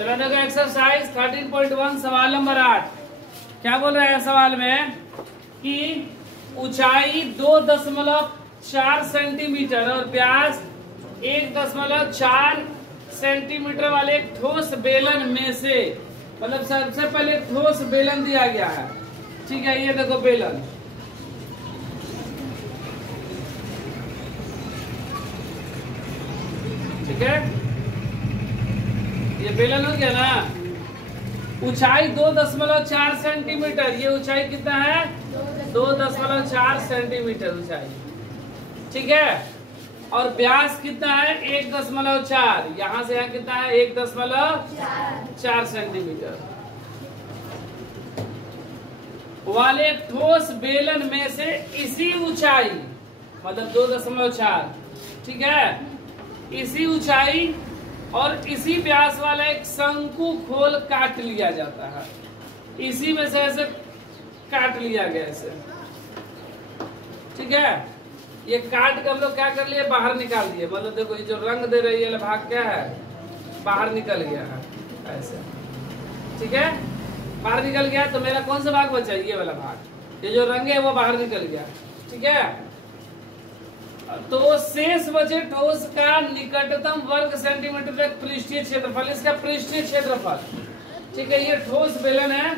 चलो देखो एक्सरसाइज 13.1 सवाल नंबर 8। क्या बोल रहा है सवाल में कि ऊंचाई 2.4 सेंटीमीटर और व्यास 1.4 सेंटीमीटर वाले एक ठोस बेलन में से, मतलब सबसे पहले ठोस बेलन दिया गया है। ठीक है, ये देखो बेलन, ठीक है, ये बेलन हो गया ना। ऊंचाई 2.4 सेंटीमीटर, ये ऊंचाई कितना है 2.4 सेंटीमीटर ऊंचाई, ठीक है। और व्यास कितना है 1.4, यहां से यहां कितना है 1.4 सेंटीमीटर वाले एक ठोस बेलन में से इसी ऊंचाई, मतलब 2.4, ठीक है, इसी ऊंचाई और इसी व्यास वाला एक शंकु खोल काट लिया जाता है। इसी में से ऐसे काट लिया गया ऐसे, ठीक है। ये काट के हम लोग क्या कर लिए, बाहर निकाल दिए। मतलब देखो ये जो रंग दे रही है भाग क्या है, बाहर निकल गया है ऐसे, ठीक है, बाहर निकल गया। तो मेरा कौन सा भाग बचा, ये वाला भाग, ये जो रंग है वो बाहर निकल गया, ठीक है। तो शेष बचे ठोस का निकटतम वर्ग सेंटीमीटर तक पृष्ठीय क्षेत्रफल, इसका पृष्ठीय क्षेत्रफल, ठीक है। ये ठोस बेलन है,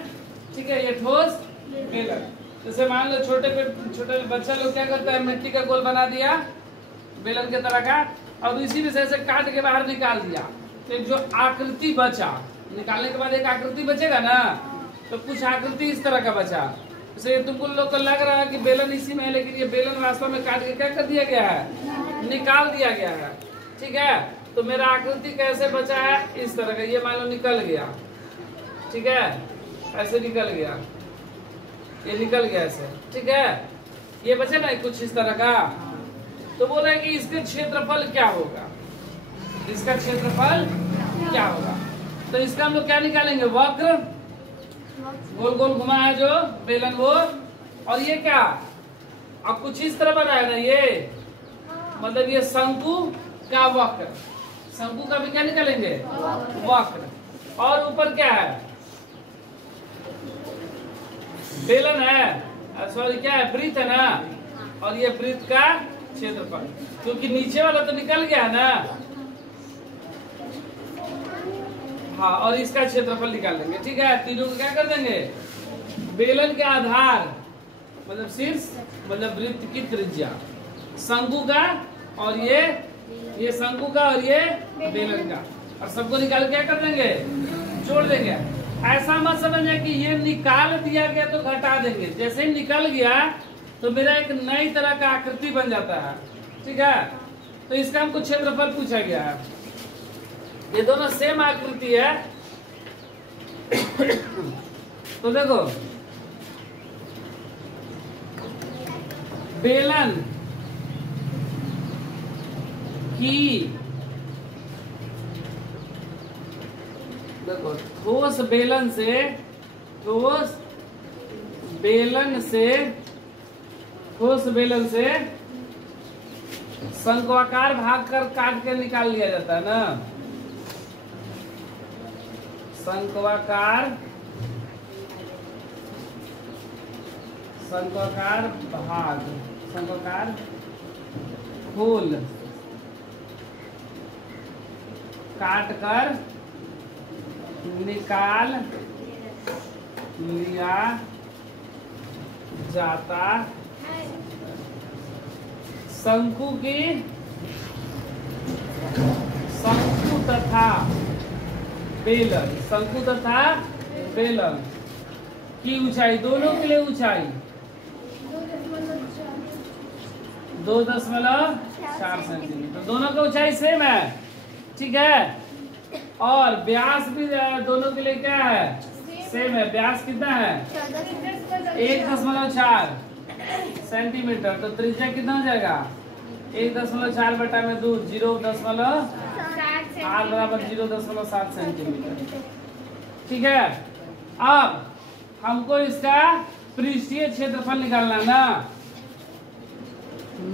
ठीक है, ये ठोस बेलन। जैसे मान लो छोटे बच्चा लोग क्या करता है, मिट्टी का गोल बना दिया बेलन के तरह का, और इसी में से ऐसे काट के बाहर निकाल दिया। तो जो आकृति बचा, निकालने के बाद एक आकृति बचेगा ना, तो कुछ आकृति इस तरह का बचा। जैसे तुमको लोग को लग रहा है कि बेलन इसी में है, लेकिन ये बेलन वास्तव में काट के क्या कर दिया गया है, निकाल दिया गया है, ठीक है। तो मेरा आकृति कैसे बचा है, इस तरह का, ये मान लो निकल गया, ठीक है, ऐसे निकल गया, ये निकल गया ऐसे, ठीक है। ये बचे ना कुछ इस तरह का। तो बोल रहे हैं कि इसका क्षेत्रफल क्या होगा, इसका क्षेत्रफल क्या होगा। तो इसका हम लोग क्या निकालेंगे, वक्र, गोल गोल घुमा है जो बेलन वो, और ये क्या अब कुछ इस तरह बना है ना, ये मतलब ये शंकु का वक्र, शंकु का भी क्या निकालेंगे, वक्र। और ऊपर क्या है, बेलन है, सॉरी क्या है, वृत्त है ना, और ये वृत्त का क्षेत्रफल, क्योंकि नीचे वाला तो निकल गया है ना, हाँ। और इसका क्षेत्रफल निकाल देंगे, ठीक है। तीनों को क्या कर देंगे, बेलन के आधार, मतलब शीर्ष, मतलब वृत्त की त्रिज्या, शंकु का, और ये शंकु का, और ये बेलन का, और सबको निकाल क्या कर देंगे, जोड़ देंगे। ऐसा मत समझना कि ये निकाल दिया गया तो घटा देंगे, जैसे ही निकल गया तो मेरा एक नई तरह का आकृति बन जाता है, ठीक है। तो इसका हमको क्षेत्रफल पूछा गया है। ये दोनों सेम आकृति है। तो देखो बेलन की, देखो ठोस बेलन से, ठोस बेलन से शंक्वाकार भाग कर काट के निकाल लिया जाता है ना, शंक्वाकार भाग, शंक्वाकार खोल काट कर निकाल लिया जाता। शंकु तथा बेलन, शंकु तथा बेलन की ऊंचाई, दोनों के लिए ऊंचाई 2.4 सेंटीमीटर, दोनों की ऊंचाई सेम है, ठीक है। और व्यास भी दोनों के लिए क्या है, सेम है। व्यास कितना है 1.4 सेंटीमीटर, तो त्रिज्या कितना हो जाएगा 1.4 बटा में 2, 0.7 सेंटीमीटर, ठीक है। अब हमको इसका पृष्ठीय क्षेत्रफल निकालना है ना,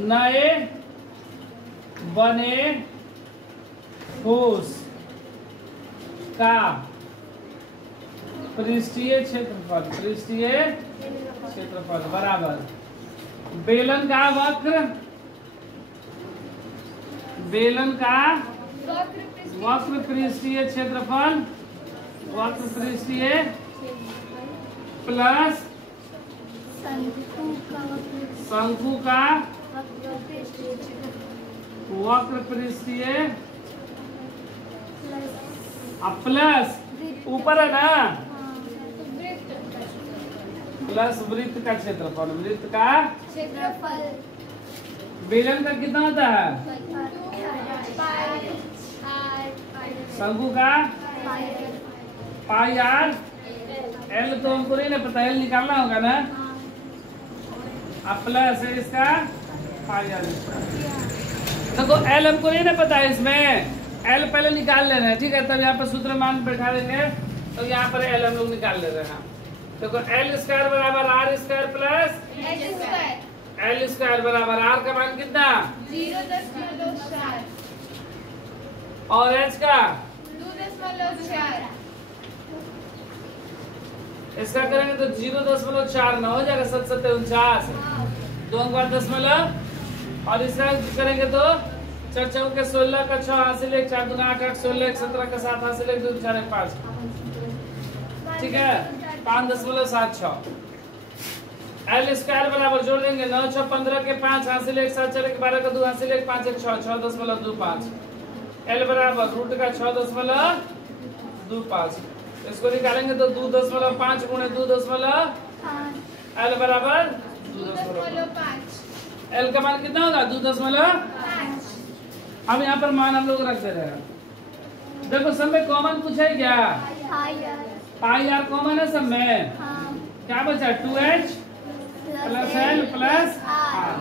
नए बने ठोस का पृष्ठीय क्षेत्रफल बराबर बेलन का वक्र पृष्ठीय क्षेत्रफल प्लस शंकु का वक्र पृष्ठीय प्लस ऊपर है ना प्लस वृत्त का क्षेत्रफल बेलन का कितना होता है शंकु का पाई आर एल तो हमको नहीं ना पता एल निकालना होगा ना अब प्लस है इसका पाई आर देखो एल हमको नहीं ना पता है इसमें एल पहले निकाल लेना है ठीक है तब यहाँ पर सूत्र मान बैठा देंगे तो यहाँ पर एल हम लोग निकाल ले रहे हैं देखो एल स्क्वायर बराबर R square plus L square बराबर आर का मान कितना 0.4 और एच का 2.4 इसका करेंगे तो 0.4 ना हो जाएगा 7.49 दो अंक बाद दशमलव और इसका करेंगे तो 4 चौक के 16 का 6 हासिल 1 4 दूना 8 8 16 1 17 का 7 हासिल 1 2 4 1 5 ठीक है 5.76 एल स्क्वायर बराबर जोड़ देंगे 9 6 15 के 5 हासिल 1 7 4 के 12 का 2 हासिल 1 5 1 6 6.25 एल बराबर रूट का 6.25 इसको निकालेंगे तो 2.5 गुणे 2.5 एल बराबर 2.5 एल का मान कितना होगा 2.5 अब यहाँ पर मान हम लोग रख दे रहे हैं देखो सब में कॉमन कुछ है क्या पाई आर कॉमन है सब में क्या बचा 2h plus L plus R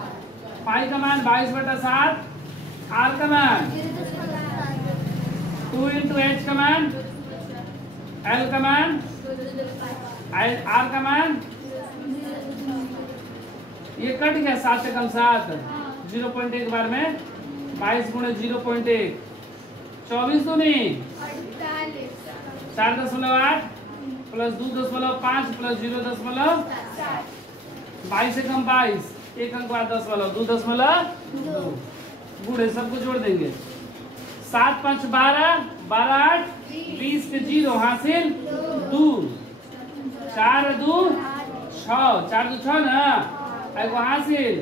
pi का मान 22/7 आर का मान 2 इंटू एच का मान एल का मान आर का मान ये कट गया 7 से कम 7 0.1 बार में 22 गुणे 0.1 24 दूनी 4.8 प्लस 2.5 प्लस 0.7 22 से कम 22 एक अंक बाद 2.2 गुणे सबको जोड़ देंगे 7 5 12 12 8 20 के 0 हासिल 2 4 2 6 4 2 6 ना एगो हासिल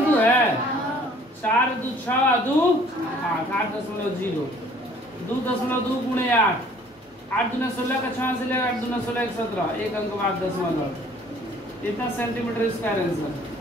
2 है 4 2 6 2 8.0 2.2 गुणे 8 8 दूना 16 का 6 हासिल 8 दूना 16 1 17 एक अंक बाद 10 इतना सेंटीमीटर स्क्वायर आंसर